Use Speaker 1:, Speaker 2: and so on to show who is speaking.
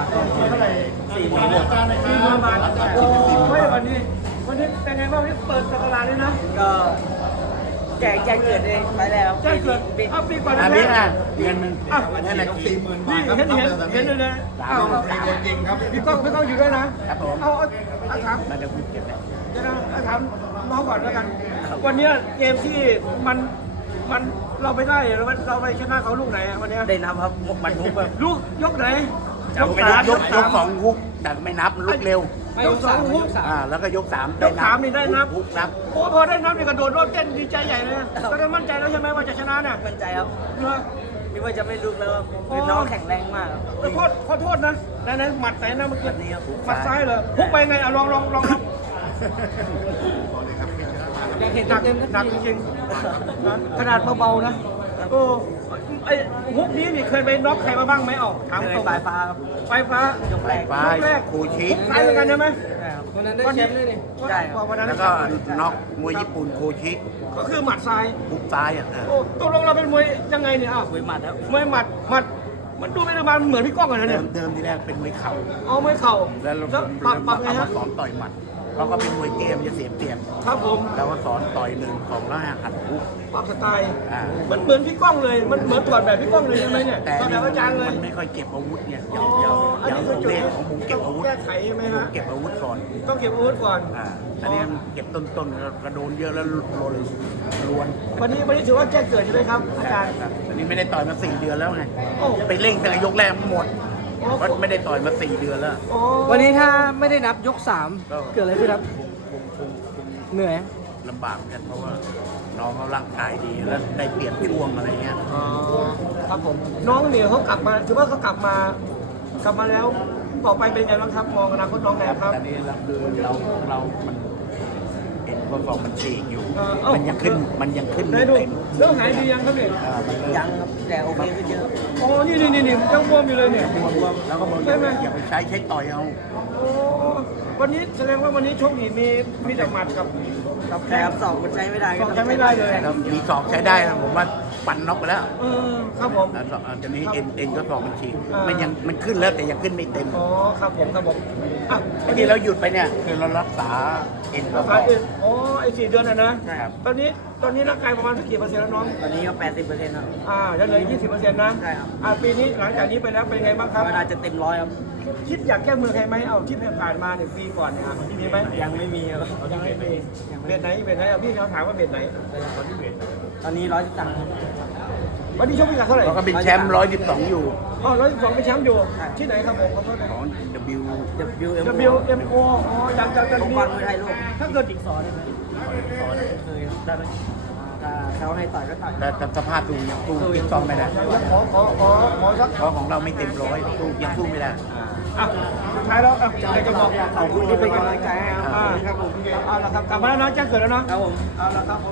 Speaker 1: เท่าไหร่
Speaker 2: 40,000
Speaker 1: บาทโอ้ยวันนี้เป็นไงบ้างที่เปิดตลาดเลยนะ
Speaker 2: ก็แจกเกิดเองไปแล้ว
Speaker 1: แจ้งเกิดปีก่อน
Speaker 3: อั
Speaker 1: นะ
Speaker 3: นนี้อ่ะเงิน
Speaker 1: อ่ะ
Speaker 3: นั่นแหละ40,000
Speaker 1: นี่เห็นเลยนะอ้าวจริงครับพี่ก้องอยู่ด้วยนะครับ
Speaker 3: ผม
Speaker 1: เอาถาม
Speaker 3: มาเดี๋ยวผมเก็บเลย
Speaker 1: เดี๋ยวนะถามน้องก่อนแล้วกัน วันนี้เกมที่มันเราไปได้เราไปชนะเขาลูกไหนอะวันนี้
Speaker 2: ได้นับครับมันทุกแบบ
Speaker 1: ลูกยกไหน
Speaker 3: จะไม่นับยก
Speaker 1: สาม
Speaker 3: สองฮุกแต่ไม่นับลุกเร็วย
Speaker 1: กสองฮุก
Speaker 3: แล้วก็ยก3
Speaker 1: ยกสามนี่ได้นับ
Speaker 3: ฮุกนับ
Speaker 1: โอ้พอได้นับนี่กระโดดรอบเต้นดีใจใหญ่เลยนะตอนนั้นมั่นใจแล้วใช่ไหมว่าจะชนะเนี่ย
Speaker 2: มั่นใจครับ
Speaker 1: เหรอ
Speaker 2: ไม่ว่าจะไม่ลุกแล้วครับคือน้องแข็งแรงมากครับ
Speaker 1: ขอโทษนะไหนหมัดไหนนะเมื่อ
Speaker 2: หมั
Speaker 1: กี้
Speaker 2: ดนี้ครับ
Speaker 1: หมัดซ้ายเหรอฮุกไปไงอ่ะลอง
Speaker 2: อยากเห็น
Speaker 1: หนัก
Speaker 2: เต็ม
Speaker 1: หนักจริงๆนะขนาดเบาๆนะโอ้ไอ้ฮุกนี้นี่เคยไปน็อกใครมาบ้างไหมเอ้าถาม
Speaker 2: เค
Speaker 1: ตร
Speaker 2: ย
Speaker 1: ง
Speaker 2: ปลายฟ้าครับ
Speaker 1: ไฟฟ้าย
Speaker 2: กแรก
Speaker 3: ฟ้า
Speaker 1: ฮุกแรก
Speaker 3: ครูชิ
Speaker 1: ฮุกซ้ายเหมือนกันใช่ไหม
Speaker 2: ใช่ครับ
Speaker 1: วันนั้นได้แชมป์เลยนี่
Speaker 2: ใช่ครับ
Speaker 1: วันนั้น
Speaker 3: แล้ว
Speaker 1: ได้
Speaker 3: ก็
Speaker 1: แชมป์
Speaker 3: น็อกมวยญี่ปุ่นครูชิ
Speaker 1: ก็คือหมัดซ้าย
Speaker 3: ฮุกซ้ายอ่ะ
Speaker 1: โอ้ตกลงเราเป็นมวยยังไงเนี่ยอ้าว
Speaker 2: คุยหมัดครับ
Speaker 1: มวยหมัดมันดูไม่ได้มาเหมือนพี่ก้องเลยนะ
Speaker 3: เดิ
Speaker 1: เนี่ย
Speaker 3: มทีแรกเป็นมวยเข่า
Speaker 1: เอามวยเข่า
Speaker 3: แล้วเรา
Speaker 1: ปรับไง
Speaker 3: เอามา
Speaker 1: ฮะ
Speaker 3: สอนต่อยหมัดเพราะเขาเป็นมวยเตี้ยมจะเสียเปรียบ
Speaker 1: ครับผม
Speaker 3: เราก็สอนต่อย1 2แล้วหัดฮุก
Speaker 1: ปรับสไตล์
Speaker 3: อ่า
Speaker 1: มันเหมือนพี่ก้องเลยมันเหมือนถอดแบบพี่ก้องเลยใช่ไหมเนี่ย
Speaker 3: แต่
Speaker 1: ถอดแบบอาจารย์เลย
Speaker 3: มันไม่ค่อยเก็บอาวุธเนี่ยอ
Speaker 1: อ๋
Speaker 3: ย่า
Speaker 1: อง อัน
Speaker 3: อย่าง
Speaker 1: นี้คือจุด
Speaker 3: เลขของผมเก็บอาวุธ
Speaker 1: แก้ไขใช่ไหม
Speaker 3: ผม
Speaker 1: ฮะ
Speaker 3: เก็บอาวุธก่อน
Speaker 1: ต้องเก็บอาวุธก่อน
Speaker 3: อันนี้มันเก็บต้นๆกระโดนเยอะแล้วลวน
Speaker 1: วันนี้ถือว่าแจ้งเกิดใช่ไหมครับอาจารย์
Speaker 3: ครับอันนี้ไม่ได้ต่อยมา4 เดือนแล้วไง
Speaker 1: โอ้
Speaker 3: ไปเร่งแต่ยกแรกหมด
Speaker 1: โอ้
Speaker 3: เพราะไม่ได้ต่อยมา4 เดือนแล้ว
Speaker 1: โอ้
Speaker 4: วันนี้ถ้าไม่ได้นับยก
Speaker 3: ก็
Speaker 4: 3 เกิดอะไรขึ้นครับ
Speaker 3: คง
Speaker 4: เหนื่อย
Speaker 3: ลำบากเหมือนกันเพราะว่าน้องเขาร่างกายดีแล้วได้เปลี่ยนช่วงอะไรเงี้ย
Speaker 1: อ๋อครับผมน้องเนี่ยเขากลับมาถือว่าเขากลับมาแล้วต่อไปเป็นไงบ้างครับมองอนาคตน้องไงครับ
Speaker 3: แต่นี้เราคือเรามันเอ็นข้อศอกมันฉีกอยู่
Speaker 1: เอ้ามั
Speaker 3: มันยังขึ้นไม่
Speaker 1: ได้ดู
Speaker 3: เต็ม
Speaker 1: เรื่องหายดียังครับเนี่ย
Speaker 3: มันเริ่ม
Speaker 2: ยังครับแต่โอเคขึ้นเยอะ
Speaker 1: โอ้นี่ยังบวมอยู่เลยเนี่ย
Speaker 3: บวมแล้วก็บอกอย่าไปใช้ต่อยเอา
Speaker 1: โอ้วันนี้แสดงว่าวันนี้โชคดีมีแต่หมัดกับ
Speaker 2: แต่ครับสองมันใช้ไม่ได้
Speaker 1: สองใช้ไม่ได้เลย
Speaker 3: แล้วมีศอกใช้ได้นะผมว่าปั่นน็อกไปแล้ว
Speaker 1: ครับผม
Speaker 3: ตอนนี้เอ็นก็ศอกมันฉีก
Speaker 1: อ่ามั
Speaker 3: มันขึ้นแล้วแต่ยังขึ้นไม่เต็ม
Speaker 1: อ๋อครับผมอ่ะ
Speaker 3: ไอ้ที่เราหยุดไปเนี่ยคือเรารักษาเอ็นก็
Speaker 1: รา
Speaker 3: ศ
Speaker 1: คา
Speaker 3: อก
Speaker 1: อื่นอ๋อไอ้4 เดือนนะ
Speaker 2: ใช่ครับ
Speaker 1: ตอนนี้ร่างกายประมาณสักกี่เปอร์เซ็นต์แล้วน้อง
Speaker 2: ตอนนี้ก็80%ครับ
Speaker 1: จะเหลือ20%นะ
Speaker 2: ใช่ครับ
Speaker 1: ปีนี้หลังจากนี้ไปแล้วเป็นไงบ้างครับ
Speaker 2: เวลาจะเต็มร้อยครับ
Speaker 1: คิดอยากแก้มือใครไหมเอาที่ผ่านมา1 ปีก่อนเนี่ยมีไหม
Speaker 2: ยังไม่มีครับ
Speaker 1: ยังไม่มีเบ็ดไหนเอาพี่เขาถามว่าเบ็ดไหน
Speaker 2: ตอนนี้113ครับ
Speaker 1: วันนี้ชกพิกัดเท่าไหร่
Speaker 3: เราก็เป็นแชมป์112อยู่
Speaker 1: อ๋อ112เป็นแชมป์อยู่ที่ไหนครับผมขอโทษนะ
Speaker 3: ของ W
Speaker 1: WMO อ๋ออยาก
Speaker 2: อง
Speaker 1: มี
Speaker 2: ค์กรมวยไทยโลก
Speaker 1: ถ้าเกิด
Speaker 2: สอนได้ไหมเคยครับได้ไหมถ้าเขาให้ต่อยก็ต่อย
Speaker 3: แต่สภาพดูยังสู้ยังซ้อมไม่ได้
Speaker 1: ขอสัก
Speaker 3: เพราะของเราไม่เต็มร้อยสู้ยังสู้ไม่ได้
Speaker 1: อ่ะสุดท้ายแล้วอ่ะอยากจะบอก
Speaker 2: ขอบคุณที่เป็นกำลังใจให้ครับ
Speaker 1: ครับผมเอาละครับกลับมาแล้วนะแจ้งเกิดแล้วเนาะ
Speaker 2: ครับผม
Speaker 1: เอาละครับ